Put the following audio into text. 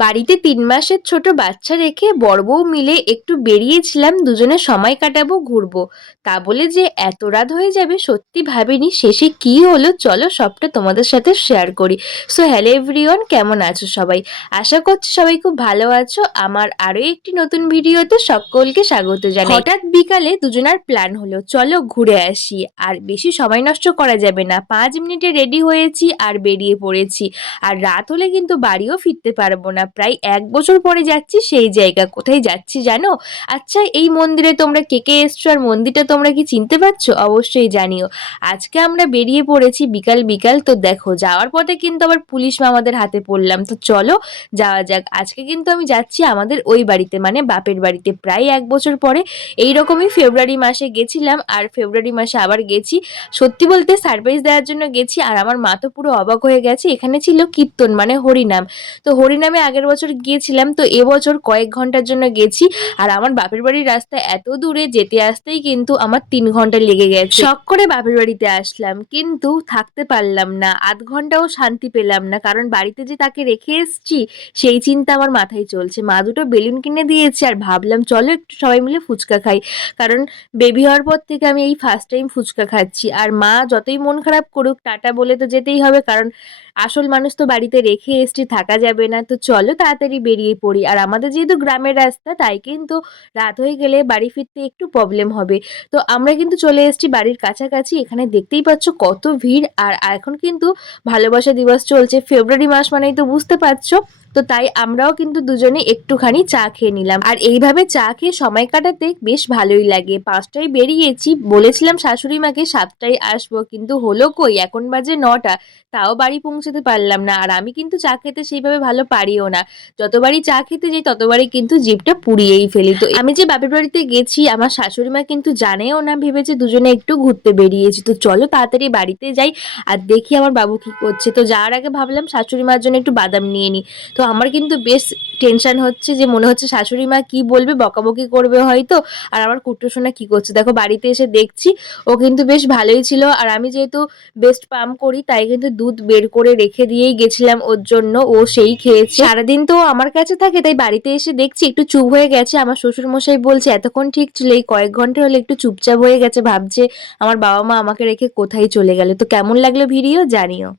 বাড়িতে ৩ মাসের ছোট বাচ্চা রেখে বড় বউ মিলে একটু বেরিয়েছিলাম দুজনে সময় কাটাবো, ঘুরবো। তা বলে যে এত রাত হয়ে যাবে সত্যি ভাবিনি। শেষে কি হলো চলো সবটা তোমাদের সাথে শেয়ার করি। সো হ্যালো এভরিওয়ান, কেমন আছো সবাই? আশা করছি সবাই খুব ভালো আছো। আমার আরো একটি নতুন ভিডিওতে সকলকে স্বাগত জানাই। হঠাৎ বিকালে দুজনার প্ল্যান হলো চলো ঘুরে আসি। আর বেশি সময় নষ্ট করা যাবে না, 5 মিনিটে রেডি হয়েছি আর বেরিয়ে পড়েছি। আর রাত হলে কিন্তু বাড়িও ফিরতে পারবো না। প্রায় 1 বছর পরে যাচ্ছি সেই জায়গা। কোথায় যাচ্ছি জানো? আচ্ছা, এই মন্দিরে তোমরা কে কে এসছো আর মন্দিরটা তোমরা কি চিনতে পারছো? অবশ্যই জানিও। আজকে আমরা বেরিয়ে পড়েছি বিকাল বিকাল। তো দেখো যাওয়ার পথে কিন্তু আবার পুলিশ মামাদের হাতে পড়লাম। তো চলো যাওয়া যাক। আজকে কিন্তু আমি যাচ্ছি আমাদের ওই বাড়িতে, মানে বাপের বাড়িতে। প্রায় 1 বছর পরে এইরকমই ফেব্রুয়ারি মাসে গেছিলাম আর ফেব্রুয়ারি মাসে আবার গেছি। সত্যি বলতে সারপ্রাইজ দেওয়ার জন্য গেছি আর আমার মা তো পুরো অবাক হয়ে গেছে। এখানে ছিল কীর্তন, মানে হরিনাম। তো হরিনামে আগের বছর গিয়েছিলাম, তো এবছর কয়েক ঘন্টার জন্য গেছি। আর আমার বাপের বাড়ির রাস্তা এত দূরে, যেতে আসতেই কিন্তু আমার 3 ঘন্টা লেগে গেছে। শখ করে বাপের বাড়িতে আসলাম, কিন্তু থাকতে পারলাম না। আধ ঘন্টাও শান্তি পেলাম না, কারণ বাড়িতে যে তাকে রেখে এসছি সেই চিন্তা আমার মাথায় চলছে। মা দুটো বেলুন কিনে দিয়েছে আর ভাবলাম চলো একটু সবাই মিলে ফুচকা খাই, কারণ বেবি হওয়ার পর থেকে আমি এই ফার্স্ট টাইম ফুচকা খাচ্ছি। আর মা যতই মন খারাপ করুক, টাটা বলে তো যেতেই হবে, কারণ আসল মানুষ তো বাড়িতে রেখে এসছি, থাকা যাবে না। তো চলো তাড়াতাড়ি বেরিয়ে পড়ি। আর আমাদের যেহেতু গ্রামের রাস্তা, তাই কিন্তু রাত হয়ে গেলে বাড়ি ফিরতে একটু প্রবলেম হবে। তো আমরা কিন্তু চলে এসেছি বাড়ির কাছাকাছি। এখানে দেখতেই পাচ্ছ কত ভিড়। আর এখন কিন্তু ভালোবাসা দিবস চলছে, ফেব্রুয়ারি মাস মানেই তো বুঝতে পারছো। তো তাই আমরাও কিন্তু দুজনে একটুখানি চা খেয়ে নিলাম। আর এইভাবে চা খেয়ে সময় কাটাতে বেশ ভালোই লাগে। 5টায় বেরিয়েছি, বলেছিলাম শাশুড়ি মাকে 7টায় আসবো, কিন্তু হলো কই, এখন বাজে 9টা। তাও বাড়ি পৌঁছাতে পারলাম না। আর আমি কিন্তু চা খেতে সেইভাবে ভালো পারিও না। যতবারই চা খেতে যাই ততবারই কিন্তু জিভটা পুড়িয়েই ফেলি। তো আমি যে বাপের বাড়িতে গেছি আমার শাশুড়ি মা কিন্তু জানেও না, ভেবেছে দুজনে একটু ঘুরতে বেরিয়েছি। তো চলো তাড়াতাড়ি বাড়িতে যাই আর দেখি আমার বাবু কি করছে। তো যাওয়ার আগে ভাবলাম শাশুড়ি মার জন্য একটু বাদাম নিয়ে নিই। তো আমার কিন্তু বেশ টেনশন হচ্ছে, যে মনে হচ্ছে শাশুড়ি মা কি বলবে, বকাবকি করবে হয়তো। আর আমার কুট্টু সোনা কি করছে দেখো, বাড়িতে এসে দেখছি ও কিন্তু বেশ ভালোই ছিল। আর আমি যেহেতু বেস্ট পাম্প করি, তাই কিন্তু দুধ বের করে রেখে দিয়েই গেছিলাম ওর জন্য, ও সেই খেয়েছে। সারাদিন তো আমার কাছে থাকে, তাই বাড়িতে এসে দেখছি একটু চুপ হয়ে গেছে। আমার শ্বশুর মশাই বলছে এতক্ষণ ঠিক ছিল, এই কয়েক ঘন্টা হলে একটু চুপচাপ হয়ে গেছে, ভাবছে আমার বাবা মা আমাকে রেখে কোথায় চলে গেল। তো কেমন লাগলো ভিডিও জানিও।